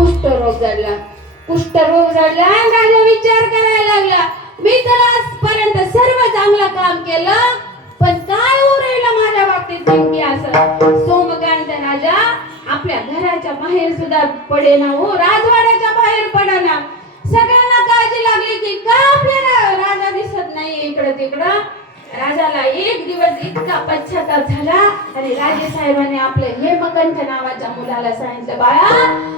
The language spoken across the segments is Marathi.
कुष्ठरोग झाला. कुष्ठरोग झाला आणि विचार करायला लागला. मी तर आजपर्यंत सर्व चांगलं काम केलं पण काय उरायला माझ्या बाबतीत नेमकी असं? सोमकांत राजा आपल्या घराच्या बाहेर सुद्धा पडेना हो राजवाड्याच्या बाहेर पडेना. सगळ्यांना काळजी लागली की का आपल्याला राजा दिसत नाही इकडं तिकडं? राजाला एक दिवस इतका पश्चाताप झाला आणि राजे साहेबांनी आपल्या हेमकंठ नावाच्या मुलाला सांगितलं बाळा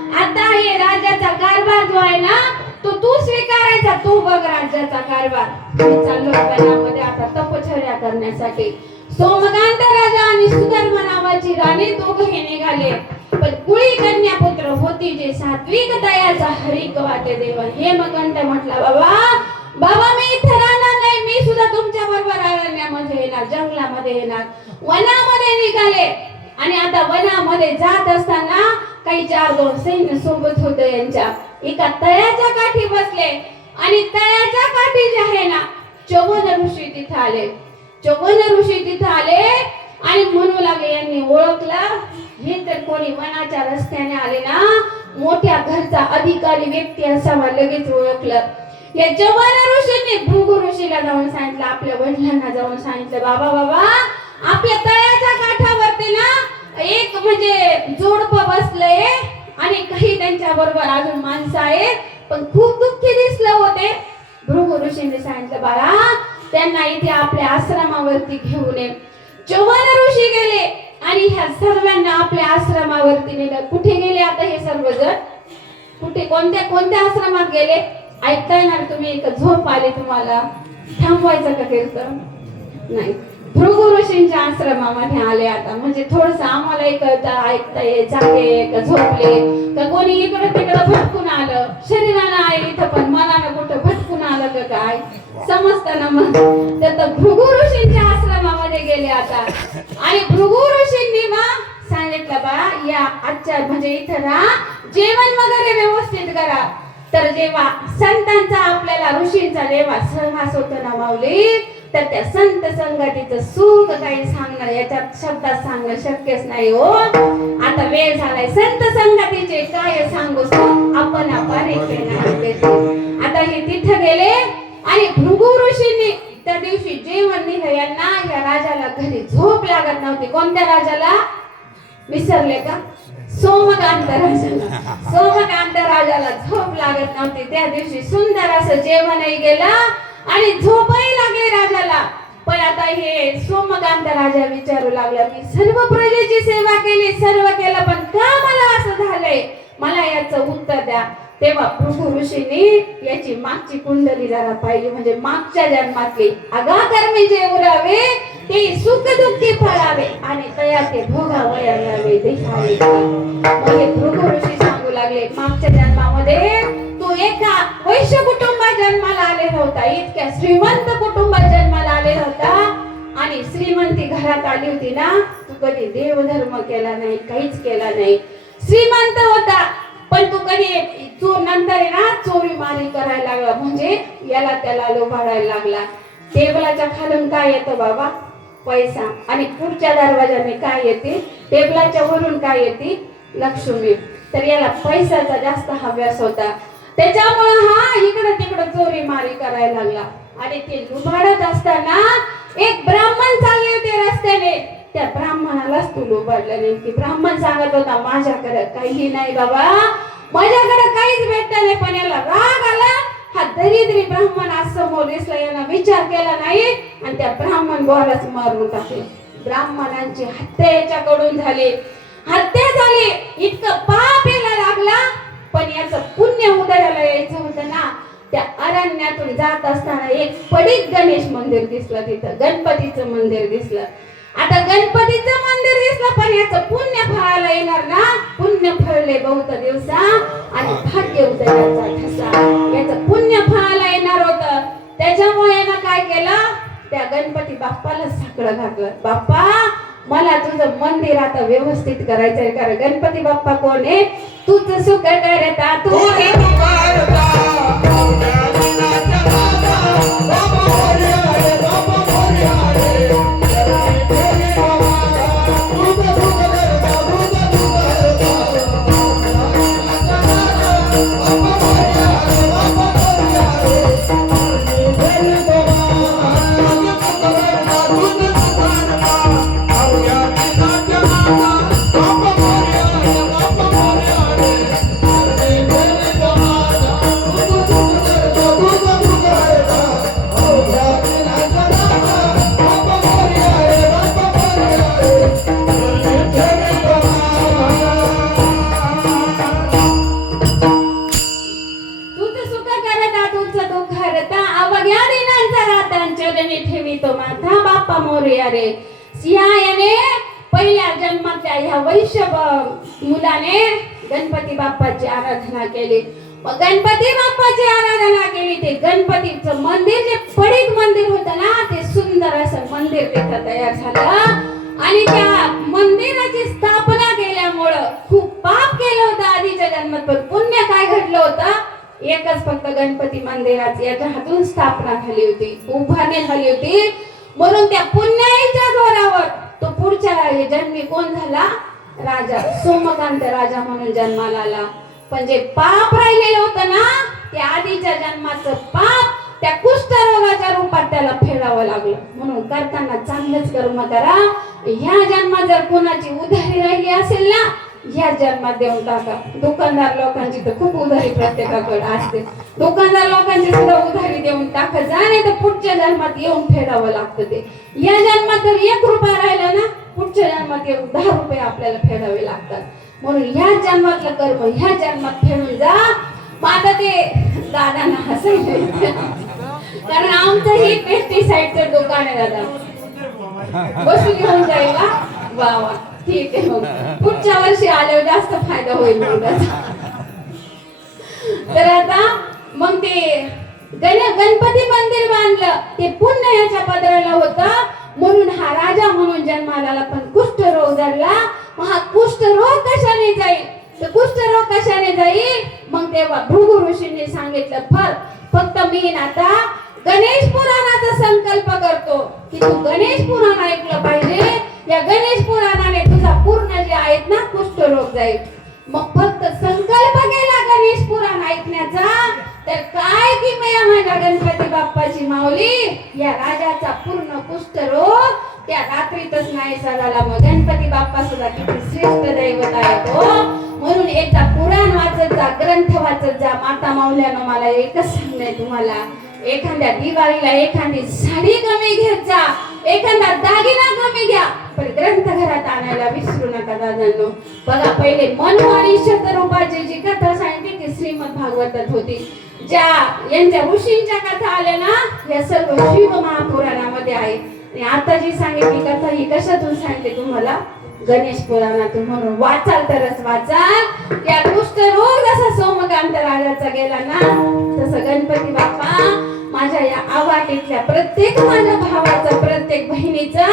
आहे हे राजाचा कारभार जो आहे ना तो तू स्वीकारायचा तू बघ राज्याचा कारभार. चाललो वनामध्ये आता तपश्चर्या करण्यासाठी. सोमकांत राजा आणि सुधर्म नावाची राणी दोघे निघाले. पण कुळी कन्या पुत्र होती जे सात्विक दयाचा हरिक वाटे देव. हे हेमकंठ म्हटला बाबा बाबा मी इथे राहणार नाही. मी सुद्धा तुमच्या बरोबर अरण्यामध्ये येणार जंगलामध्ये येणार. वनामध्ये निघाले. आणि आता वनामध्ये जात असताना काही चार दोन सैन्य सोबत होते यांच्या. एका तळ्याच्या काठी बसले आणि तळ्याच्या काठी जे आहे ना चौवन ऋषी तिथे आले. चौवन ऋषी तिथे आले आणि म्हणू लागले यांनी ओळखलं? हे तर कोणी वनाच्या रस्त्याने आले ना? मोठ्या घरचा अधिकारी व्यक्ती असावा लगेच ओळखलं. या जवान ऋषींनी भृगु ऋषीला जाऊन सांगितलं आपल्या वडिलांना जाऊन सांगितलं बाबा बाबा आपल्या तळ्याच्या काठावरती ना एक म्हणजे जोडप बसलंय आणि काही त्यांच्या बरोबर अजून माणसं आहेत. पण खूप दुःखी दिसलं होते. भृगु ऋषीने सांगितलं बाळा त्यांना इथे आपल्या आश्रमावरती घेऊन ये. चौहान ऋषी गेले आणि ह्या सर्वांना आपल्या आश्रमावरती नेलं. कुठे गेले आता हे सर्वजण? कुठे कोणत्या कोणत्या आश्रमात गेले? ऐकता येणार तुम्ही एक झोप आली तुम्हाला. थांबवायचं का कीर्तन नाही. भृगु ऋषींच्या आश्रमामध्ये आले आता. म्हणजे थोडस आम्हालाही एक ऐकता ये जागे का झोपले का कोणी इकडे तिकडे भटकून आलं. शरीरानं आहे इथं पण मनानं कुठं भटकून आलं का काय? समजताना मग. तर भृगु ऋषींच्या आश्रमामध्ये गेले आता. आणि भृगु ऋषींनी मग सांगितलं बा या आजच्या म्हणजे इथं राहा जेवण वगैरे व्यवस्थित करा. तर जेव्हा संतांचा आपल्याला ऋषींचा जेव्हा सहवास होतो ना माऊली तर त्या संत संगतीचं सुख काही सांगणं याच्यात शब्दात सांगणं शक्यच नाही हो. आता वेळ झालाय. संत संगतीचे काय सांगू? आपण आपण आता हे तिथं गेले आणि भृगु ऋषींनी त्या दिवशी जेवण दिलं यांना या राजाला घरी झोप लागत नव्हती. कोणत्या राजाला? विसरले का? सोमकांत राजाला. सोमकांत राजाला झोप लागत नव्हती. त्या दिवशी सुंदर असं जेवणही गेलं. आणि झोपही लागले राजाला. पण आता हे सोमकांत राजा विचारू लागला मी सर्व प्रजेची सेवा केली सर्व केलं पण का मला असं झालंय? मला याचं उत्तर द्या. तेव्हा भृगु ऋषीने याची मागची कुंडली जरा पाहिली म्हणजे मागच्या जन्मातली अगाकर्मी जे उरावे ते सुख दुःखी फळावे आणि तया ते भोगावयावे देखावे. मग हे भृगु ऋषी सांगू लागले मागच्या जन्मामध्ये एका वैश्य कुटुंबात जन्माला आलेला होता. इतक्या श्रीमंत कुटुंबात जन्माला आलेला होता. आणि श्रीमंती घरात आली होती ना तू कधी देवधर्म केला नाही काहीच केला नाही. श्रीमंत होता पण तू कधी चोर नंतर आहे ना चोरी मारी करायला लागला. म्हणजे याला त्याला लोभाडायला लागला. टेबलाच्या खालून काय येतं बाबा? पैसा. आणि पुढच्या दरवाजाने काय येते? टेबलाच्या वरून काय येते? लक्ष्मी. तर याला पैशाचा जास्त हव्यास होता. त्याच्यामुळे हा इकडं तिकडं चोरी मारी करायला लागला. आणि ते लुबाडत असताना एक ब्राह्मण चालले होते रस्त्याने. त्या ब्राह्मणालाच तू लुबाडलं नाही. की ब्राह्मण सांगत होता माझ्याकडे काही नाही बाबा. माझ्याकडे काहीच भेटत नाही पण याला राग आला. हा दरिद्री ब्राह्मण आज समोर दिसला यांना विचार केला नाही. आणि त्या ब्राह्मण बोराच मारून टाकले. ब्राह्मणांची हत्या याच्याकडून झाली. हत्या झाली. इतकं पाप याला लागला. पण याचं पुण्य उदयाला यायचं होतं ना त्या अरण्यातून जात असताना एक पडीत गणेश मंदिर दिसलं तिथं. गणपतीचं मंदिर दिसलं. आता गणपतीचं मंदिर दिसलं पण याचं पुण्य फळाला येणार ना. पुण्य फळले बहुत दिवसा आणि भाग्य उदयाचा ठसा. याचं पुण्य फळाला येणार होत. त्याच्यामुळे ना काय केलं? त्या गणपती बाप्पाला साकडं घातलं. बाप्पा मला तुझं मंदिर आता व्यवस्थित करायचंय. कारण गणपती बाप्पा कोण आहे? तुझं सुख करता तू सिंहाया मुलाने गणपती बाप्पाची आराधना केली. मग गणपती बाप्पाची आराधना केली ते गणपतीचं मंदिर जे पडीक मंदिर होतं ना ते सुंदर असं मंदिर तिथं तयार झालं. आणि त्या मंदिराची स्थापना केल्यामुळं खूप पाप केलं होतं आधीच्या जन्मात पण पुण्य काय घडलं होतं? एकच फक्त गणपती मंदिराची याच्या हातून स्थापना झाली होती उभारणी झाली होती. म्हणून त्या पुण्याईच्या जोरावर तो पुढच्या जन्मी कोण झाला? राजा सोमकांत राजा म्हणून जन्माला आला. पण जे पाप राहिलेलं होतं ना ते आधीच्या जन्माचं पाप त्या कुष्ठरोगाच्या रूपात त्याला फेडावं लागलं. म्हणून करताना चांगलंच कर्म करा ह्या जन्मात जर कोणाची उधारी राहिली असेल ना ह्या जन्मात देऊन टाका. दुकानदार लोकांची तर खूप उधारी प्रत्येकाकडे असते. दुकानदार लोकांची सुद्धा उधारी देऊन टाका. जा नाही तर पुढच्या जन्मात येऊन फेडावं लागतं ते. या जन्मात जर एक रुपया राहिला ना पुढच्या जन्मात येऊन दहा रुपये आपल्याला फेडावे लागतात. म्हणून ह्या जन्मातलं कर्म ह्या जन्मात फेडून जा. मग आता ते दादांना हसायला कारण आमचं हे पेस्टिसाईडचं दुकान आहे दादा. बसून घेऊन जाईल का वा वा. ठीक आहे मग. पुढच्या वर्षी आल्यावर जास्त फायदा होईल तर आता मग ते गण गणपती मंदिर बांधलं. ते पुन्हा याच्या पदराला होतं. म्हणून हा राजा म्हणून जन्माला पण कुष्ठरोग जडला मग हा कुष्ठरोग कशाने जाईल? तर कुष्ठरोग कशाने जाईल? मग तेव्हा भृगु ऋषींनी सांगितलं फर फक्त मी आता गणेश पुराणाचा संकल्प करतो की तू गणेश पुराण ऐकलं पाहिजे. या गणेश पुराणाने तुझा पूर्ण जे आहेत ना कुष्ठरोग जाईल. मग फक्त संकल्प केला गणेश पुराण ऐकण्याचा. तर काय किमया माझ्या गणपती बाप्पाची माऊली या राजाचा पूर्ण कुष्ठरोग त्या रात्रीतच नाही झाला मग गणपती बाप्पा सुद्धा किती श्रेष्ठ दैवत आहे तो हो. म्हणून एकदा पुराण वाचत जा ग्रंथ वाचत जा. माता माऊल्यानं मला एकच सांगणे तुम्हाला. एखाद्या दिवाळीला एखादी साडी कमी घेत जा. एखादा दागिना कमी घ्या. पण ग्रंथ घरात आणायला विसरू नका दादांनो. बघा पहिले मनु आणि शतरूपाची जी कथा सांगितली ती श्रीमद भागवतात होती. ज्या यांच्या ऋषींच्या कथा आल्या ना या सर्व शिव महापुराणामध्ये आहे. आणि आता जी सांगितली कथा ही कशातून सांगते तुम्हाला? गणेश पुराणातून म्हणून. वाचाल तरच वाचाल. या कुष्ठरोग जसा सोमकांत राजाचा गेला ना तसं गणपती बाप्पा माझ्या या आवाटीतल्या प्रत्येक माझ्या भावाचा प्रत्येक बहिणीचं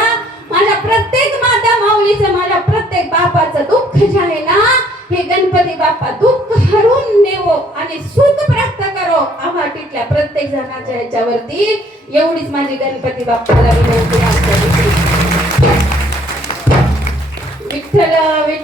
माझ्या प्रत्येक माता माऊलीचं माझ्या प्रत्येक बापाचं दुःख जे आहे ना हे गणपती बाप्पा दुःख हरून देवो आणि सुख प्राप्त करो आवाटीतल्या प्रत्येक जणाच्या याच्यावरती एवढीच माझी गणपती बाप्पाला विनंती